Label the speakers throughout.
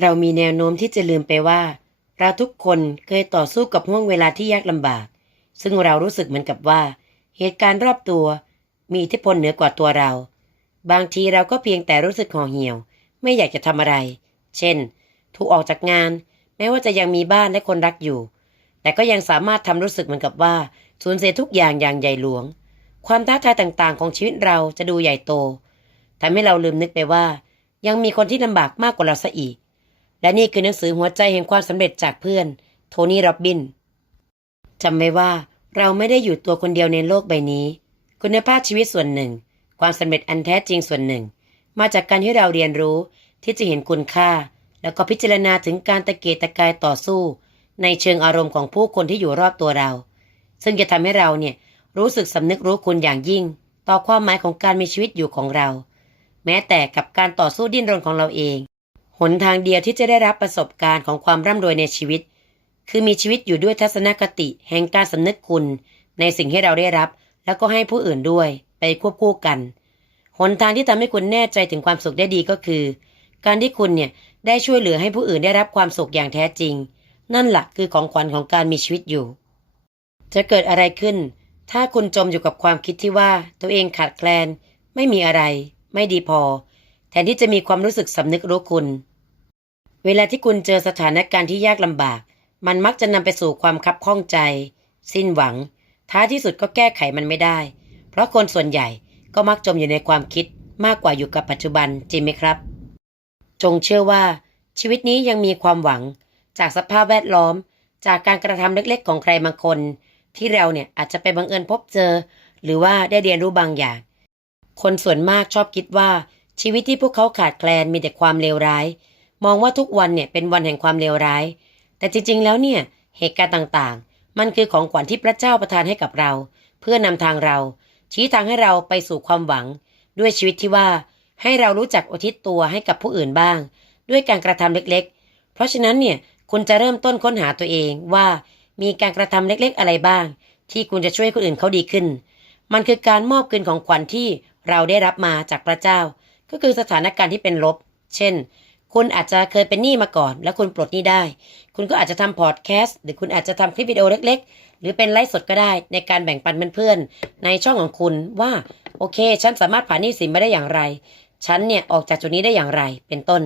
Speaker 1: เรามีแนวโน้มที่จะลืมไปว่า เราทุกคนเคยต่อสู้กับห่วงเวลาที่ยากลำบาก ซึ่งเรารู้สึกเหมือนกับว่า เหตุการณ์รอบตัว มีอิทธิพลเหนือกว่าตัวเรา บางทีเราก็เพียงแต่รู้สึกห่อเหี่ยว ไม่อยากจะทำอะไร เช่น ถูกออกจากงาน แม้ว่าจะยังมีบ้านและคนรักอยู่ แต่ก็ยังสามารถทำรู้สึกเหมือนกับว่าสูญเสียทุกอย่างอย่างใหญ่หลวง ความท้าทายต่างๆ ของชีวิตเราจะดูใหญ่โตทำให้เราลืมนึกไปว่า ยังมีคนที่ลำบากมากกว่าเราซะอีก และนี่คือหนังสือหัวใจแห่งความสำเร็จจากเพื่อน โทนี่โรบบินจำไว้ว่าเราไม่ได้อยู่ตัวคนเดียวในโลกใบนี้ คุณภาพชีวิตส่วนหนึ่ง ความสำเร็จอันแท้จริงส่วนหนึ่ง มาจากการที่เราเรียนรู้ที่จะเห็นคุณค่า แล้วก็พิจารณาถึงการตะเกียกตะกายต่อสู้ ในเชิงอารมณ์ของผู้คนที่อยู่รอบตัวเรา ซึ่งจะทำให้เราเนี่ยรู้สึกสำนึกรู้คุณอย่างยิ่ง ต่อความหมายของการมีชีวิตอยู่ของเรา แม้แต่กับการต่อสู้ดิ้นรนของเราเอง หนทางเดียวที่จะได้รับประสบการณ์ของความร่ำรวยในชีวิต คือมีชีวิตอยู่ด้วยทัศนคติแห่งการสำนึกคุณ ในสิ่งที่เราได้รับ แล้วก็ให้ผู้อื่นด้วยไปควบคู่กันหนทางที่ทำให้คุณแน่ใจถึงความสุขได้ดีก็คือ การที่คุณเนี่ยได้ช่วยเหลือให้ผู้อื่นได้รับความสุขอย่างแท้จริง นั่นหละคือของขวัญของการมีชีวิตอยู่ จะเกิดอะไรขึ้น ถ้าคุณจมอยู่กับความคิดที่ว่าตัวเองขาดแคลน ไม่มีอะไร ไม่ดีพอ แทนที่จะมีความรู้สึกสำนึกรู้คุณ เวลาที่คุณเจอสถานการณ์ที่ยากลำบาก มันมักจะนำไปสู่ความคับข้องใจ สิ้นหวัง ท้ายที่สุดก็แก้ไขมันไม่ได้ เพราะคนส่วนใหญ่ก็มักจมอยู่ในความคิดมากกว่าอยู่กับปัจจุบันจริงไหมครับ จงเชื่อว่า ชีวิตนี้ยังมีความหวัง จากสภาพแวดล้อม จากการกระทำเล็กๆ ของใครบางคน ที่เราเนี่ยอาจจะไปบังเอิญพบเจอ หรือว่าได้เรียนรู้บางอย่าง คนส่วนมากชอบคิดว่า ชีวิตที่พวกเขาขาดแคลนมีแต่ความเลวร้าย มองว่าทุกวันเนี่ยเป็นวันแห่งความเลวร้าย แต่จริงๆ แล้วเนี่ยเหตุการณ์ต่างๆ มันคือของขวัญที่พระเจ้าประทานให้กับเรา เพื่อนำทางเรา ชี้ทางให้เราไปสู่ความหวัง ด้วยชีวิตที่ว่า ให้เรารู้จักอุทิศตัวให้กับผู้อื่นบ้าง ด้วยการกระทำเล็กๆ เพราะฉะนั้นเนี่ยคุณจะเริ่มต้นค้นหาตัวเองว่า มีการกระทำเล็กๆ อะไรบ้าง ที่คุณจะช่วยคนอื่นเขาดีขึ้น มันคือการมอบคืนของขวัญที่เราได้รับมาจากพระเจ้า ก็คือสถานการณ์ที่เป็นลบ เช่น คุณอาจจะเคยเป็นหนี้มาก่อน แล้วคุณปลดหนี้ได้ คุณก็อาจจะทำพอดแคสต์หรือคุณอาจจะทำคลิปวิดีโอเล็ก ๆ หรือเป็นไลฟ์สดก็ได้ในการแบ่งปันเพื่อนๆในช่องของคุณว่า โอเค ฉันสามารถผ่านหนี้สินมาได้อย่างไร ฉันเนี่ยออกจากจุดนี้ได้อย่างไรเป็นต้น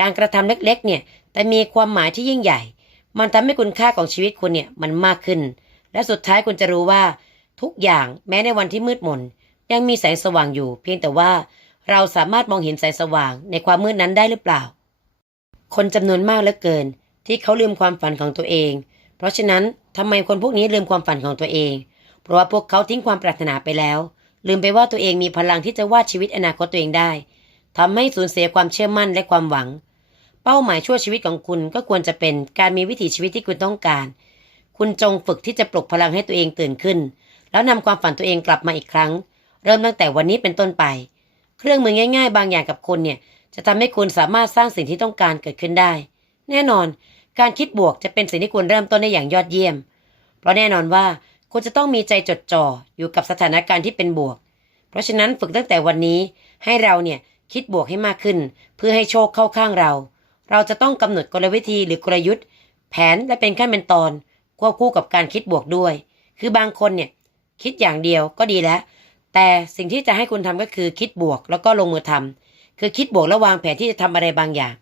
Speaker 1: การกระทำเล็กๆ เนี่ยแต่มีความหมายที่ยิ่งใหญ่ มันทำให้คุณค่าของชีวิตคุณเนี่ยมันมากขึ้น และสุดท้ายคุณจะรู้ว่า ทุกอย่างแม้ในวันที่มืดมนยังมีแสงสว่างอยู่ เพียงแต่ว่า เราสามารถมองเห็นแสงสว่างในความมืดนั้นได้หรือเปล่า คนจำนวนมากเหลือเกิน ที่เขาลืมความฝันของตัวเอง เพราะฉะนั้นทำไมคนพวกนี้ลืมความฝันของตัวเอง เพราะว่าพวกเขาทิ้งความปรารถนาไปแล้ว ลืมไปว่าตัวเองมีพลังที่จะวาดชีวิตอนาคตตัวเองได้ทำให้สูญเสียความเชื่อมั่นและความหวัง เป้าหมายชั่วชีวิตของคุณก็ควรจะเป็นการมีวิถีชีวิตที่คุณต้องการ คุณจงฝึกที่จะปลุกพลังให้ตัวเองตื่นขึ้น แล้วนำความฝันตัวเองกลับมาอีกครั้ง เริ่มตั้งแต่วันนี้เป็นต้นไป เครื่องมือง่าย ๆ บางอย่างกับคุณเนี่ย จะทำให้คุณสามารถสร้างสิ่งที่ต้องการเกิดขึ้นได้ แน่นอน การคิดบวกจะเป็นสิ่งที่คุณเริ่มต้นได้อย่างยอดเยี่ยม เพราะแน่นอนว่าคุณจะต้องมีใจจดจ่ออยู่กับสถานการณ์ที่เป็นบวก เพราะฉะนั้นฝึกตั้งแต่วันนี้ให้เราเนี่ยคิดบวกให้มากขึ้น เพื่อให้โชคเข้าข้างเรา เราจะต้องกำหนดกลวิธีหรือกลยุทธ์ แผนและเป็นขั้นเป็นตอนควบคู่กับการคิดบวกด้วย คือบางคนเนี่ยคิดอย่างเดียวก็ดีแล้ว แต่สิ่งที่จะให้คุณทำก็คือคิดบวกแล้วก็ลงมือทำคือคิดบวกและวางแผนที่จะทำอะไรบางอย่าง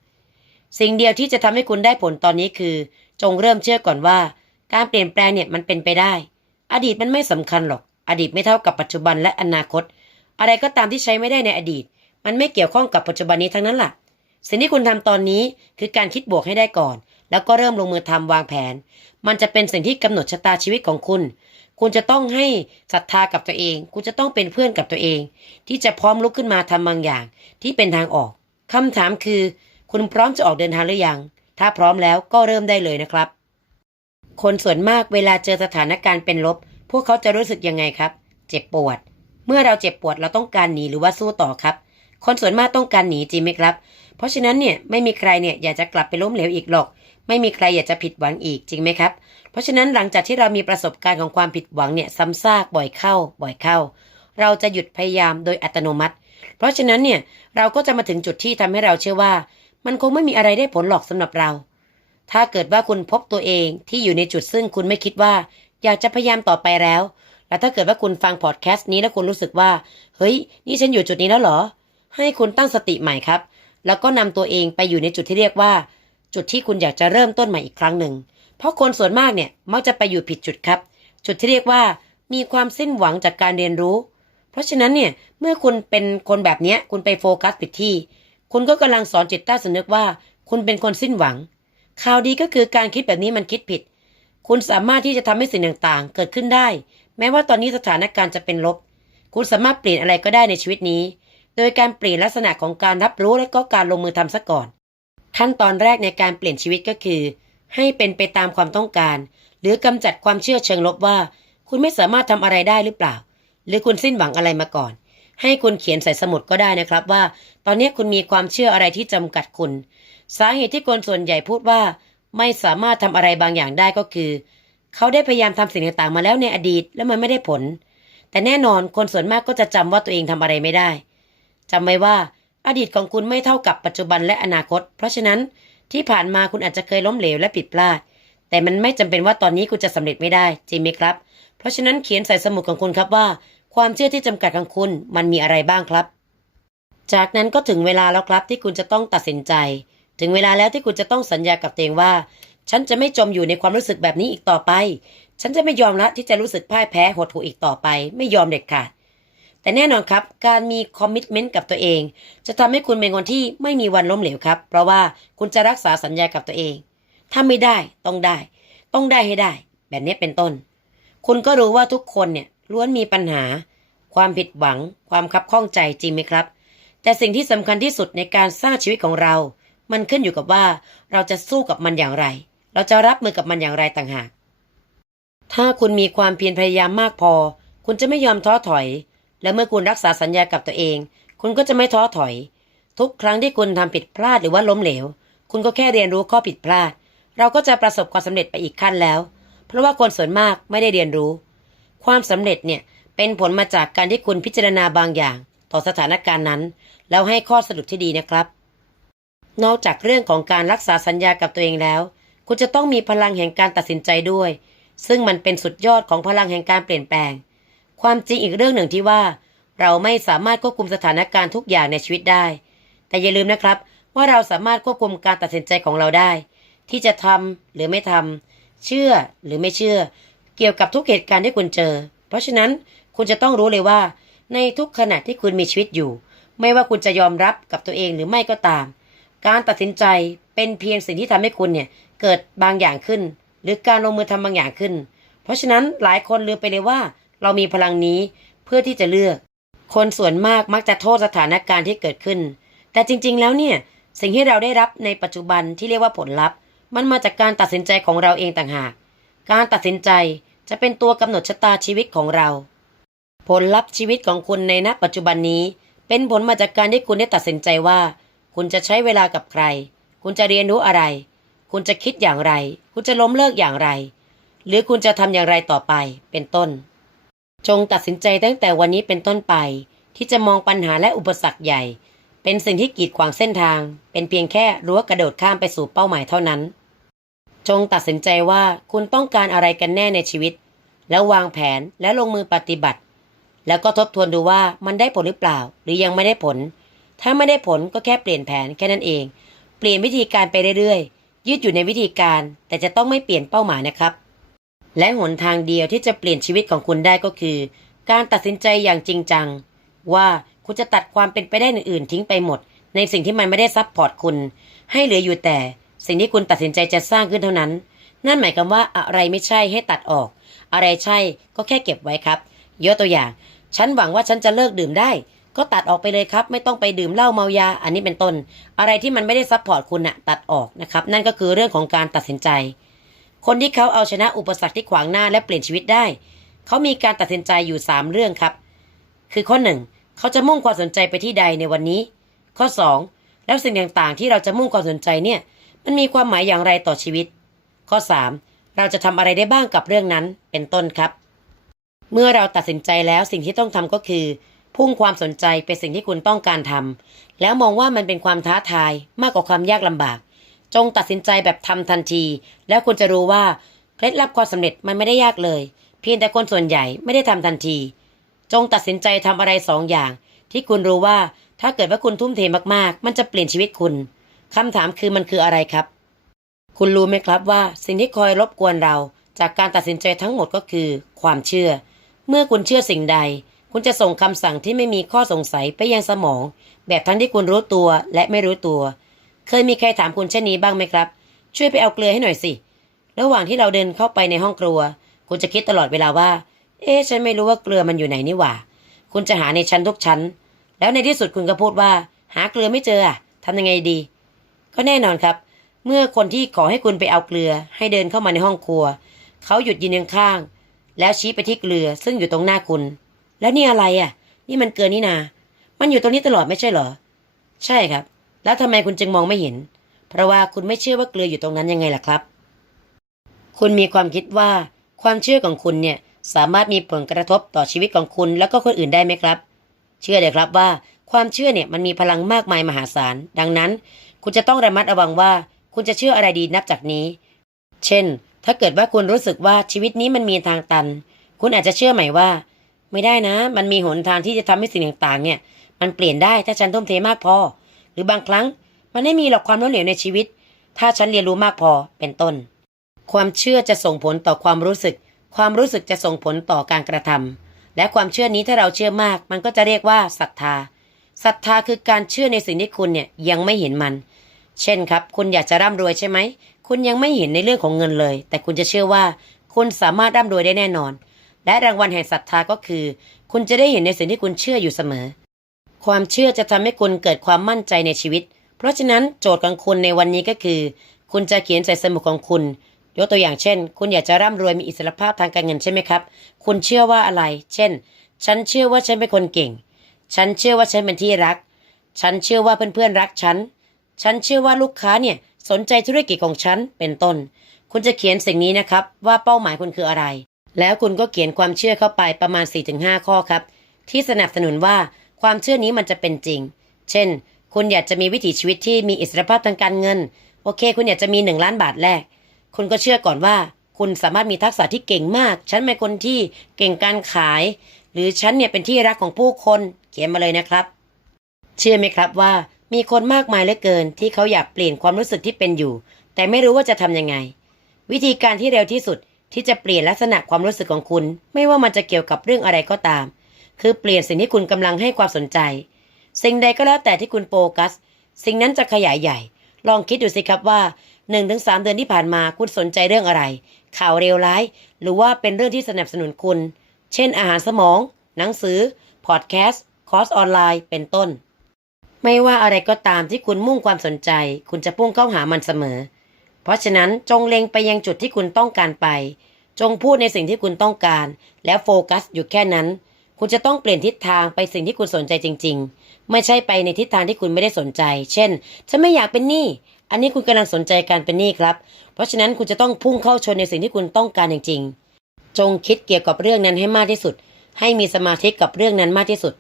Speaker 1: สิ่งเดียวที่จะทำให้คุณได้ผลตอนนี้คือ จงเริ่มเชื่อก่อนว่า การเปลี่ยนแปลงเนี่ยมันเป็นไปได้ อดีตมันไม่สำคัญหรอก อดีตไม่เท่ากับปัจจุบันและอนาคต อะไรก็ตามที่ใช้ไม่ได้ในอดีต มันไม่เกี่ยวข้องกับปัจจุบันนี้ทั้งนั้นล่ะ สิ่งที่คุณทำตอนนี้คือการคิดบวกให้ได้ก่อน แล้วก็เริ่มลงมือทำวางแผน มันจะเป็นสิ่งที่กำหนดชะตาชีวิตของคุณ คุณจะต้องให้ศรัทธากับตัวเอง คุณจะต้องเป็นเพื่อนกับตัวเอง ที่จะพร้อมลุกขึ้นมาทำบางอย่าง ที่เป็นทางออกคำถามคือ คุณพร้อมจะออกเดินทางหรือยัง ถ้าพร้อมแล้วก็เริ่มได้เลยนะครับ คนส่วนมากเวลาเจอสถานการณ์เป็นลบ พวกเขาจะรู้สึกยังไงครับ เจ็บปวด เมื่อเราเจ็บปวดเราต้องการหนีหรือว่าสู้ต่อครับ คนส่วนมากต้องการหนีจริงไหมครับ เพราะฉะนั้นเนี่ยไม่มีใครเนี่ยอยากจะกลับไปล้มเหลวอีกหรอก ไม่มีใครอยากจะผิดหวังอีกจริงไหมครับ เพราะฉะนั้นหลังจากที่เรามีประสบการณ์ของความผิดหวังเนี่ยซ้ำซากบ่อยเข้า บ่อยเข้า เราจะหยุดพยายามโดยอัตโนมัติ เพราะฉะนั้นเนี่ยเราก็จะมาถึงจุดที่ทำให้เราเชื่อว่า มันคงไม่มีอะไรได้ผลหรอกสำหรับเรา ถ้าเกิดว่าคุณพบตัวเองที่อยู่ในจุดซึ่งคุณไม่คิดว่า อยากจะพยายามต่อไปแล้ว และถ้าเกิดว่าคุณฟังพอดแคสต์นี้แล้วคุณรู้สึกว่า เฮ้ย นี่ฉันอยู่จุดนี้แล้วเหรอ ให้คุณตั้งสติใหม่ครับ แล้วก็นำตัวเองไปอยู่ในจุดที่เรียกว่า จุดที่คุณอยากจะเริ่มต้นใหม่อีกครั้งหนึ่ง เพราะคนส่วนมากเนี่ยมักจะไปอยู่ผิดจุดครับ จุดที่เรียกว่ามีความสิ้นหวังจากการเรียนรู้ เพราะฉะนั้นเนี่ยเมื่อคุณเป็นคนแบบนี้คุณไปโฟกัสผิดที่ คุณก็กำลังสอนจิตใต้สำนึกว่า คุณเป็นคนสิ้นหวัง ข่าวดีก็คือการคิดแบบนี้มันคิดผิด คุณสามารถที่จะทำให้สิ่งต่างๆ เกิดขึ้นได้ แม้ว่าตอนนี้สถานการณ์จะเป็นลบ คุณสามารถเปลี่ยนอะไรก็ได้ในชีวิตนี้ โดยการเปลี่ยนลักษณะของการรับรู้และก็การลงมือทำซะก่อน ขั้นตอนแรกในการเปลี่ยนชีวิตก็คือ ให้เป็นไปตามความต้องการ หรือกำจัดความเชื่อเชิงลบว่า คุณไม่สามารถทำอะไรได้หรือเปล่า หรือคุณสิ้นหวังอะไรมาก่อน ให้คุณเขียนใส่สมุดก็ได้นะครับว่า ตอนนี้คุณมีความเชื่ออะไรที่จำกัดคุณ สาเหตุที่คนส่วนใหญ่พูดว่า ไม่สามารถทำอะไรบางอย่างได้ก็คือ เขาได้พยายามทำสิ่งต่างๆมาแล้วในอดีตแล้วมันไม่ได้ผล แต่แน่นอนคนส่วนมากก็จะจำว่าตัวเองทำอะไรไม่ได้จำไว้ว่า อดีตของคุณไม่เท่ากับปัจจุบันและอนาคต เพราะฉะนั้นที่ผ่านมาคุณอาจจะเคยล้มเหลวและผิดพลาด แต่มันไม่จำเป็นว่าตอนนี้คุณจะสำเร็จไม่ได้จริงไหมครับ เพราะฉะนั้นเขียนใส่สมุดของคุณครับว่า ความเชื่อที่จำกัดของคุณมันมีอะไรบ้างครับ จากนั้นก็ถึงเวลาแล้วครับที่คุณจะต้องตัดสินใจ ถึงเวลาแล้วที่คุณจะต้องสัญญากับตัวเองว่า ฉันจะไม่จมอยู่ในความรู้สึกแบบนี้อีกต่อไป ฉันจะไม่ยอมละที่จะรู้สึกพ่ายแพ้หดหู่อีกต่อไป ไม่ยอมเด็ดขาด แต่แน่นอนครับ การมีคอมมิชเมนต์กับตัวเอง จะทำให้คุณเป็นคนที่ไม่มีวันล้มเหลวครับ เพราะว่าคุณจะรักษาสัญญากับตัวเองถ้าไม่ได้ต้องได้ ต้องได้ให้ได้ แบบนี้เป็นต้น คุณก็รู้ว่าทุกคนเนี่ยล้วนมีปัญหา ความผิดหวัง ความคับข้องใจจริงไหมครับ แต่สิ่งที่สำคัญที่สุดในการสร้างชีวิตของเรา มันขึ้นอยู่กับว่าเราจะสู้กับมันอย่างไร เราจะรับมือกับมันอย่างไรต่างหากถ้าคุณมีความเพียรพยายามมากพอ คุณจะไม่ยอมท้อถอย และเมื่อคุณรักษาสัญญากับตัวเอง คุณก็จะไม่ท้อถอย ทุกครั้งที่คุณทำผิดพลาดหรือว่าล้มเหลว คุณก็แค่เรียนรู้ข้อผิดพลาด เราก็จะประสบความสำเร็จไปอีกขั้นแล้ว เพราะว่าคนส่วนมากไม่ได้เรียนรู้ ความสำเร็จเนี่ยเป็นผลมาจากการที่คุณพิจารณาบางอย่าง ต่อสถานการณ์นั้น แล้วให้ข้อสรุปที่ดีนะครับ นอกจากเรื่องของการรักษาสัญญากับตัวเองแล้ว คุณจะต้องมีพลังแห่งการตัดสินใจด้วย ซึ่งมันเป็นสุดยอดของพลังแห่งการเปลี่ยนแปลง ความจริงอีกเรื่องหนึ่งที่ว่า เราไม่สามารถควบคุมสถานการณ์ทุกอย่างในชีวิตได้ แต่อย่าลืมนะครับ ว่าเราสามารถควบคุมการตัดสินใจของเราได้ ที่จะทำหรือไม่ทำเชื่อหรือไม่เชื่อ เกี่ยวกับทุกเหตุการณ์ที่คุณเจอ เพราะฉะนั้นคุณจะต้องรู้เลยว่า ในทุกขณะที่คุณมีชีวิตอยู่ ไม่ว่าคุณจะยอมรับกับตัวเองหรือไม่ก็ตาม การตัดสินใจเป็นเพียงสิ่งที่ทำให้คุณเนี่ยเกิดบางอย่างขึ้น หรือการลงมือทำบางอย่างขึ้น เพราะฉะนั้นหลายคนลืมไปเลยว่า เรามีพลังนี้เพื่อที่จะเลือก คนส่วนมากมักจะโทษสถานการณ์ที่เกิดขึ้น แต่จริง ๆ แล้วเนี่ย สิ่งที่เราได้รับในปัจจุบันที่เรียกว่าผลลัพธ์ มันมาจากการตัดสินใจของเราเองต่างหาก การตัดสินใจจะเป็นตัวกำหนดชะตาชีวิตของเรา ผลลัพธ์ชีวิตของคุณในณปัจจุบันนี้ เป็นผลมาจากการที่คุณได้ตัดสินใจว่า คุณจะใช้เวลากับใคร คุณจะเรียนรู้อะไร คุณจะคิดอย่างไร คุณจะล้มเลิกอย่างไร หรือคุณจะทำอย่างไรต่อไป เป็นต้น จงตัดสินใจตั้งแต่วันนี้เป็นต้นไป ที่จะมองปัญหาและอุปสรรคใหญ่ เป็นสิ่งที่กีดขวางเส้นทาง เป็นเพียงแค่รั้วกระโดดข้ามไปสู่เป้าหมายเท่านั้น จงตัดสินใจว่าคุณต้องการอะไรกันแน่ในชีวิต แล้ววางแผนและลงมือปฏิบัติ แล้วก็ทบทวนดูว่ามันได้ผลหรือเปล่า หรือยังไม่ได้ผล ถ้าไม่ได้ผลก็แค่เปลี่ยนแผนแค่นั้นเอง เปลี่ยนวิธีการไปเรื่อยๆยืดอยู่ในวิธีการแต่จะต้องไม่เปลี่ยนเป้าหมายนะครับ และหนทางเดียวที่จะเปลี่ยนชีวิตของคุณได้ก็คือ การตัดสินใจอย่างจริงจัง ว่าคุณจะตัดความเป็นไปได้อื่นๆ ทิ้งไปหมด ในสิ่งที่มันไม่ได้ซับพอร์ตคุณ ให้เหลืออยู่แต่ สิ่งที่คุณตัดสินใจจะสร้างขึ้นเท่านั้น นั่นหมายความว่าอะไรไม่ใช่ให้ตัดออก อะไรใช่ก็แค่เก็บไว้ครับยกตัวอย่าง ฉันหวังว่าฉันจะเลิกดื่มได้ ก็ตัดออกไปเลยครับ ไม่ต้องไปดื่มเหล้าเมายา อันนี้เป็นต้น อะไรที่มันไม่ได้ซับพอร์ตคุณนะตัดออกนะครับ นั่นก็คือเรื่องของการตัดสินใจ คนที่เขาเอาชนะอุปสรรคที่ขวางหน้าและเปลี่ยนชีวิตได้ เขามีการตัดสินใจอยู่ 3 เรื่องครับ คือข้อ 1 เขาจะมุ่งความสนใจไปที่ใดในวันนี้ ข้อ 2 แล้วสิ่งต่างๆ ที่เราจะมุ่งความสนใจเนี่ย มันมีความหมายอย่างไรต่อชีวิต ข้อ 3 เราจะทำอะไรได้บ้างกับเรื่องนั้นเป็นต้นครับ เมื่อเราตัดสินใจแล้วสิ่งที่ต้องทำก็คือ พุ่งความสนใจไปสิ่งที่คุณต้องการทำแล้วมองว่ามันเป็นความท้าทายมากกว่าความยากลำบาก จงตัดสินใจแบบทำทันที แล้วคุณจะรู้ว่าเคล็ดลับความสำเร็จมันไม่ได้ยากเลย เพียงแต่คนส่วนใหญ่ไม่ได้ทำทันที จงตัดสินใจทำอะไรสองอย่าง ที่คุณรู้ว่าถ้าเกิดว่าคุณทุ่มเทมากๆ มันจะเปลี่ยนชีวิตคุณคำถามคือมันคืออะไรครับ คุณรู้ไหมครับว่าสิ่งที่คอยรบกวนเรา จากการตัดสินใจทั้งหมดก็คือ ความเชื่อ เมื่อคุณเชื่อสิ่งใด คุณจะส่งคำสั่งที่ไม่มีข้อสงสัยไปยังสมอง แบบทั้งที่คุณรู้ตัวและไม่รู้ตัว เคยมีใครถามคุณเช่นนี้บ้างไหมครับ ช่วยไปเอาเกลือให้หน่อยสิ ระหว่างที่เราเดินเข้าไปในห้องครัว คุณจะคิดตลอดเวลาว่า เอ๊ะฉันไม่รู้ว่าเกลือมันอยู่ไหนนี่หว่า คุณจะหาในชั้นทุกชั้น แล้วในที่สุดคุณก็พูดว่า หาเกลือไม่เจออะทำยังไงดี ก็แน่นอนครับ เมื่อคนที่ขอให้คุณไปเอาเกลือ ให้เดินเข้ามาในห้องครัว เขาหยุดยืนข้างแล้วชี้ไปที่เกลือซึ่งอยู่ตรงหน้าคุณ แล้วนี่อะไรอะ นี่มันเกลือนี่นา มันอยู่ตรงนี้ตลอดไม่ใช่เหรอ ใช่ครับ แล้วทำไมคุณจึงมองไม่เห็น เพราะว่าคุณไม่เชื่อว่าเกลืออยู่ตรงนั้นยังไงล่ะครับ คุณมีความคิดว่าความเชื่อของคุณเนี่ยสามารถมีผลกระทบต่อชีวิตของคุณแล้วก็คนอื่นได้ไหมครับ เชื่อเลยครับว่าความเชื่อเนี่ยมันมีพลังมากมายมหาศาล ดังนั้น คุณจะต้องระมัดระวังว่า คุณจะเชื่ออะไรดีนับจากนี้ เช่น ถ้าเกิดว่าคุณรู้สึกว่าชีวิตนี้มันมีทางตัน คุณอาจจะเชื่อใหม่ว่า ไม่ได้นะ มันมีหนทางที่จะทำให้สิ่งต่างๆ เนี่ย มันเปลี่ยนได้ถ้าฉันทุ่มเทมากพอ หรือบางครั้งมันไม่มีหรอกความล้มเหลวในชีวิต ถ้าฉันเรียนรู้มากพอเป็นต้น ความเชื่อจะส่งผลต่อความรู้สึก ความรู้สึกจะส่งผลต่อการกระทำและความเชื่อนี้ถ้าเราเชื่อมาก มันก็จะเรียกว่าศรัทธาศรัทธาคือการเชื่อในสิ่งที่คุณเนี่ยยังไม่เห็นมัน เช่นครับ คุณอยากจะร่ำรวยใช่ไหมคุณยังไม่เห็นในเรื่องของเงินเลย แต่คุณจะเชื่อว่า คุณสามารถร่ำรวยได้แน่นอน และรางวัลแห่งศรัทธาก็คือ คุณจะได้เห็นในสิ่งที่คุณเชื่ออยู่เสมอ ความเชื่อจะทำให้คุณเกิดความมั่นใจในชีวิต เพราะฉะนั้นโจทย์ของคุณในวันนี้ก็คือ คุณจะเขียนใส่สมุดของคุณ ยกตัวอย่างเช่น คุณอยากจะร่ำรวยมีอิสรภาพทางการเงินใช่ไหมครับ คุณเชื่อว่าอะไร เช่น ฉันเชื่อว่าฉันเป็นคนเก่ง ฉันเชื่อว่าฉันเป็นที่รัก ฉันเชื่อว่าเพื่อนๆรักฉัน ฉันเชื่อว่าลูกค้าเนี่ยสนใจธุรกิจของฉัน เป็นต้น คุณจะเขียนสิ่งนี้นะครับว่าเป้าหมายคุณคืออะไร แล้วคุณก็เขียนความเชื่อเข้าไปประมาณ 4-5 ข้อครับ ที่สนับสนุนว่า ความเชื่อนี้มันจะเป็นจริง เช่น คุณอยากจะมีวิถีชีวิตที่มีอิสรภาพทางการเงิน โอเค คุณอยากจะมี 1 ล้านบาทแรก คุณก็เชื่อก่อนว่า คุณสามารถมีทักษะที่เก่งมาก ฉันเป็นคนที่เก่งการขาย หรือฉันเนี่ยเป็นที่รักของผู้คน เขียนมาเลยนะครับ เชื่อไหมครับว่ามีคนมากมายเหลือเกิน ที่เขาอยากเปลี่ยนความรู้สึกที่เป็นอยู่ แต่ไม่รู้ว่าจะทำยังไง วิธีการที่เร็วที่สุดที่จะเปลี่ยนลักษณะความรู้สึกของคุณ ไม่ว่ามันจะเกี่ยวกับเรื่องอะไรก็ตาม คือเปลี่ยนสิ่งที่คุณกำลังให้ความสนใจ สิ่งใดก็แล้วแต่ที่คุณโฟกัส สิ่งนั้นจะขยายใหญ่ ลองคิดดูสิครับว่า 1-3 เดือนที่ผ่านมาคุณสนใจเรื่องอะไร ข่าวเลวร้าย หรือว่าเป็นเรื่องที่สนับสนุนคุณ เช่น อาหารสมอง หนังสือ พอดแคสต์ คอร์สออนไลน์ เป็นต้น ไม่ว่าอะไรก็ตามที่คุณมุ่งความสนใจ คุณจะพุ่งเข้าหามันเสมอ เพราะฉะนั้นจงเล็งไปยังจุดที่คุณต้องการไป จงพูดในสิ่งที่คุณต้องการ แล้วโฟกัสอยู่แค่นั้น คุณจะต้องเปลี่ยนทิศทางไปสิ่งที่คุณสนใจจริง ๆ ไม่ใช่ไปในทิศทางที่คุณไม่ได้สนใจ เช่น ฉันไม่อยากเป็นหนี้ อันนี้คุณกำลังสนใจการเป็นหนี้ครับ เพราะฉะนั้นคุณจะต้องพุ่งเข้าชนในสิ่งที่คุณต้องการจริงๆ จงคิดเกี่ยวกับเรื่องนั้นให้มากที่สุด ให้มีสมาธิกับเรื่องนั้นมากที่สุด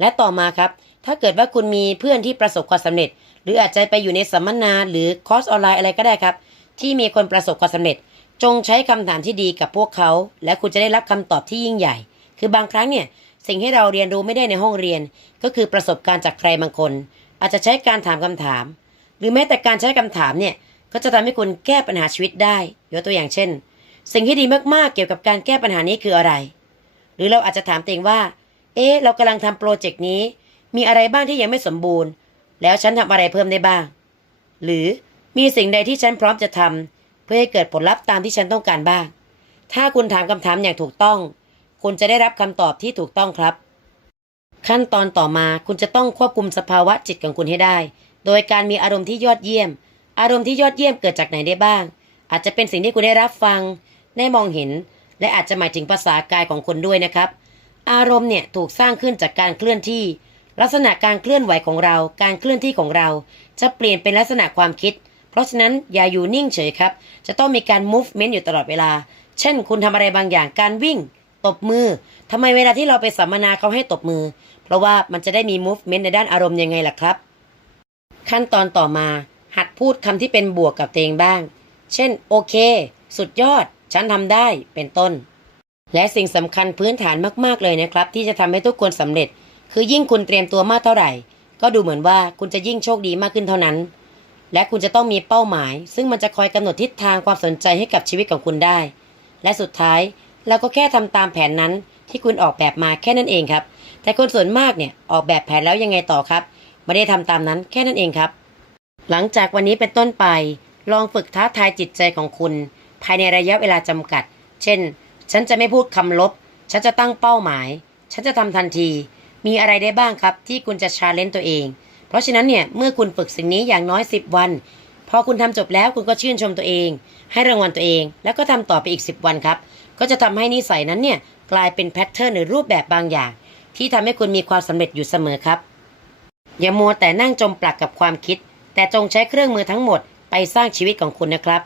Speaker 1: และต่อมาครับ ถ้าเกิดว่าคุณมีเพื่อนที่ประสบความสำเร็จ หรืออาจจะไปอยู่ในสัมมนาหรือคอร์สออนไลน์อะไรก็ได้ครับ ที่มีคนประสบความสำเร็จ จงใช้คำถามที่ดีกับพวกเขา และคุณจะได้รับคำตอบที่ยิ่งใหญ่ คือบางครั้งเนี่ยสิ่งที่เราเรียนรู้ไม่ได้ในห้องเรียน ก็คือประสบการณ์จากใครบางคน อาจจะใช้การถามคำถาม หรือแม้แต่การใช้คำถามเนี่ยก็จะทำให้คุณแก้ปัญหาชีวิตได้ยกตัวอย่างเช่น สิ่งที่ดีมากๆเกี่ยวกับการแก้ปัญหานี้คืออะไร หรือเราอาจจะถามตัวเองว่า เอ๊ะเรากำลังทำโปรเจกต์นี้ มีอะไรบ้างที่ยังไม่สมบูรณ์ แล้วฉันทำอะไรเพิ่มได้บ้าง หรือมีสิ่งใดที่ฉันพร้อมจะทำเพื่อให้เกิดผลลัพธ์ตามที่ฉันต้องการบ้าง ถ้าคุณถามคำถามอย่างถูกต้อง คุณจะได้รับคำตอบที่ถูกต้องครับ ขั้นตอนต่อมาคุณจะต้องควบคุมสภาวะจิตของคุณให้ได้ โดยการมีอารมณ์ที่ยอดเยี่ยม อารมณ์ที่ยอดเยี่ยมเกิดจากไหนได้บ้าง อาจจะเป็นสิ่งที่คุณได้รับฟัง ได้มองเห็น และอาจจะหมายถึงภาษากายของคุณด้วยนะครับ อารมณ์เนี่ยถูกสร้างขึ้นจากการเคลื่อนที่ ลักษณะการเคลื่อนไหวของเรา การเคลื่อนที่ของเรา จะเปลี่ยนเป็นลักษณะความคิด เพราะฉะนั้นอย่าอยู่นิ่งเฉยครับ จะต้องมีการ movement อยู่ตลอดเวลา เช่น คุณทำอะไรบางอย่าง การวิ่ง ตบมือทำไมเวลาที่เราไปสัมมนาเขาให้ตบมือเพเพราะว่ามันจะได้มี movement ในด้านอารมณ์ยังไงล่ะครับ ขั้นตอนต่อมา หัดพูดคำที่เป็นบวกกับตัวเองบ้าง เช่น โอเค สุดยอด ฉันทำได้เป็นต้น และสิ่งสำคัญพื้นฐานมากๆเลยนะครับ ที่จะทำให้ทุกคนสำเร็จ คือยิ่งคุณเตรียมตัวมากเท่าไหร่ ก็ดูเหมือนว่าคุณจะยิ่งโชคดีมากขึ้นเท่านั้นและคุณจะต้องมีเป้าหมาย ซึ่งมันจะคอยกำหนดทิศทางความสนใจให้กับชีวิตของคุณได้ และสุดท้าย เราก็แค่ทำตามแผนนั้นที่คุณออกแบบมาแค่นั้นเองครับ แต่คนส่วนมากเนี่ยออกแบบแผนแล้วยังไงต่อครับ ไม่ได้ทำตามนั้นแค่นั้นเองครับ หลังจากวันนี้เป็นต้นไป ลองฝึกท้าทายจิตใจของคุณ ภายในระยะเวลาจำกัด เช่น ฉันจะไม่พูดคำลบ ฉันจะตั้งเป้าหมาย ฉันจะทำทันที มีอะไรได้บ้างครับ ที่คุณจะชาเลนจ์ตัวเอง เพราะฉะนั้นเนี่ยเมื่อคุณฝึกสิ่งนี้อย่างน้อย 10 วันพอคุณทำจบแล้วคุณก็ชื่นชมตัวเอง ให้รางวัลตัวเอง แล้วก็ทำต่อไปอีก 10 วันครับ ก็จะทำให้นิสัยนั้นเนี่ยกลายเป็นแพทเทิร์นหรือรูปแบบบางอย่าง ที่ทำให้คุณมีความสำเร็จอยู่เสมอครับ อย่ามัวแต่นั่งจมปลักกับความคิด แต่จงใช้เครื่องมือทั้งหมดไปสร้างชีวิตของคุณนะครับ